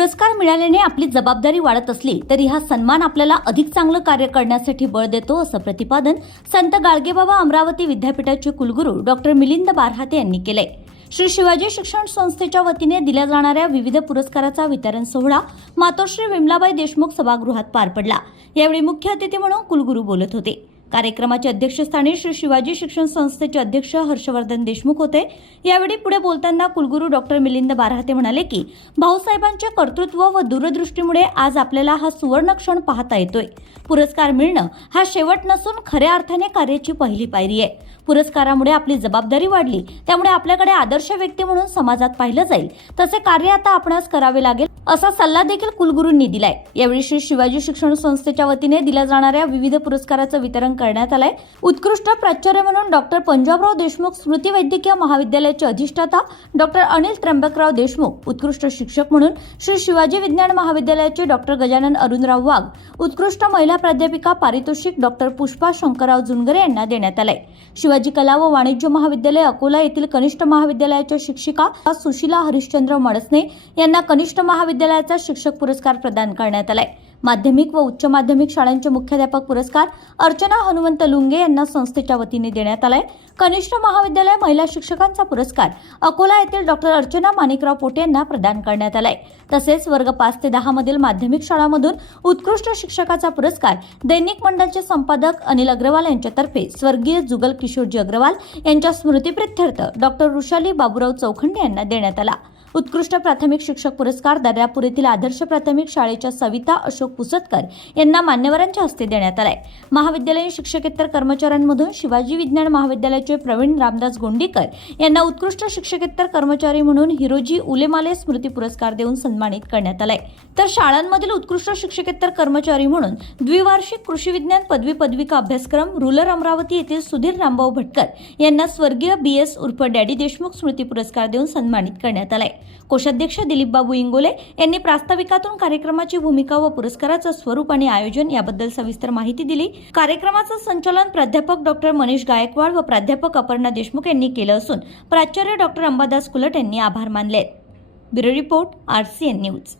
पुरस्कार मिळाल्याने आपली जबाबदारी वाढत असली तरी हा सन्मान आपल्याला अधिक चांगलं कार्य करण्यासाठी बळ देतो असं प्रतिपादन संत गाडगेबाबा अमरावती विद्यापीठाचे कुलगुरू डॉक्टर मिलिंद बारहाते यांनी केलंय. श्री शिवाजी शिक्षण संस्थेच्या वतीने दिल्या जाणाऱ्या विविध पुरस्काराचा वितरण सोहळा मातोश्री विमलाबाई देशमुख सभागृहात पार पडला. यावेळी मुख्य अतिथी म्हणून कुलगुरू बोलत होते. कार्यक्रमाच्या अध्यक्षस्थानी श्री शिवाजी शिक्षण संस्थेचे अध्यक्ष हर्षवर्धन देशमुख होते. यावेळी पुढे बोलताना कुलगुरू डॉक्टर मिलिंद बारहाते म्हणाले की भाऊसाहेबांचे कर्तृत्व व दूरदृष्टीमुळे आज आपल्याला हा सुवर्ण क्षण पाहता येतोय. पुरस्कार मिळणं हा शेवट नसून खऱ्या अर्थाने कार्याची पहिली पायरी आहे. पुरस्कारामुळे आपली जबाबदारी वाढली. त्यामुळे आपल्याकडे आदर्श व्यक्ती म्हणून समाजात पाहिलं जाईल. तसे कार्य आता आपणास करावे लागेल असा सल्ला देखील कुलगुरूंनी दिलाय. यावेळी श्री शिवाजी शिक्षण संस्थेच्या वतीने दिल्या जाणाऱ्या विविध पुरस्काराचं वितरण करण्यात आलंय. उत्कृष्ट प्राचार्य म्हणून डॉक्टर पंजाबराव देशमुख स्मृती वैद्यकीय महाविद्यालयाचे अधिष्ठाता डॉक्टर अनिल त्र्यंबकराव देशमुख उत्कृष्ट शिक्षक म्हणून श्री शिवाजी विज्ञान महाविद्यालयाचे डॉक्टर गजानन अरुणराव वाघ उत्कृष्ट महिला प्राध्यापिका पारितोषिक डॉक्टर पुष्पा शंकरराव जुनगरे यांना देण्यात आलंय. शिवाजी कला व वाणिज्य महाविद्यालय अकोला येथील कनिष्ठ महाविद्यालयाच्या शिक्षिका सुशीला हरिश्चंद्र मडसने यांना कनिष्ठ महाविद्यालयाचा शिक्षक पुरस्कार प्रदान करण्यात आलाय. माध्यमिक व उच्च माध्यमिक शाळांचे मुख्याध्यापक पुरस्कार अर्चना हनुमंत लुंगे यांना संस्थेच्या वतीने देण्यात आलाय. कनिष्ठ महाविद्यालय महिला शिक्षकांचा पुरस्कार अकोला येथील डॉक्टर अर्चना माणिकराव पोटे यांना प्रदान करण्यात आलाय. तसेच वर्ग पाच ते दहा मधील माध्यमिक शाळांमधून उत्कृष्ट शिक्षकाचा पुरस्कार दैनिक मंडळचे संपादक अनिल अग्रवाल यांच्यातर्फे स्वर्गीय जुगल किशोरजी अग्रवाल यांच्या स्मृतीप्रित्यर्थ डॉक्टर ऋषाली बाबूराव चौखंडे यांना देण्यात आला. उत्कृष्ट प्राथमिक शिक्षक पुरस्कार दर्यापूर येथील आदर्श प्राथमिक शाळेच्या सविता अशोक पुसतकर यांना मान्यवरांच्या हस्ते देण्यात आलाय. महाविद्यालयीन शिक्षकेतर कर्मचाऱ्यांमधून शिवाजी विज्ञान महाविद्यालयाचे प्रवीण रामदास गोंडीकर यांना उत्कृष्ट शिक्षकेतर कर्मचारी म्हणून हिरोजी उलेमाले स्मृती पुरस्कार देऊन सन्मानित करण्यात आलाय. तर शाळांमधील उत्कृष्ट शिक्षकेतर कर्मचारी म्हणून द्विवार्षिक कृषी विज्ञान पदवी पदविका अभ्यासक्रम रुरल अमरावती येथील सुधीर रामभाऊ भटकर यांना स्वर्गीय बी एस उर्फ डॅडी देशमुख स्मृती पुरस्कार देऊन सन्मानित करण्यात आलाय. कोषाध्यक्ष दिलीपबाबू इंगोले यांनी प्रास्ताविकातून कार्यक्रमाची भूमिका व पुरस्काराचं स्वरूप आणि आयोजन याबद्दल सविस्तर माहिती दिली. कार्यक्रमाचं संचालन प्राध्यापक डॉक्टर मनीष गायकवाड व प्राध्यापक अपर्णा देशमुख यांनी केलं असून प्राचार्य डॉक्टर अंबादास कुलट यांनी आभार मानले bureau report R C N news.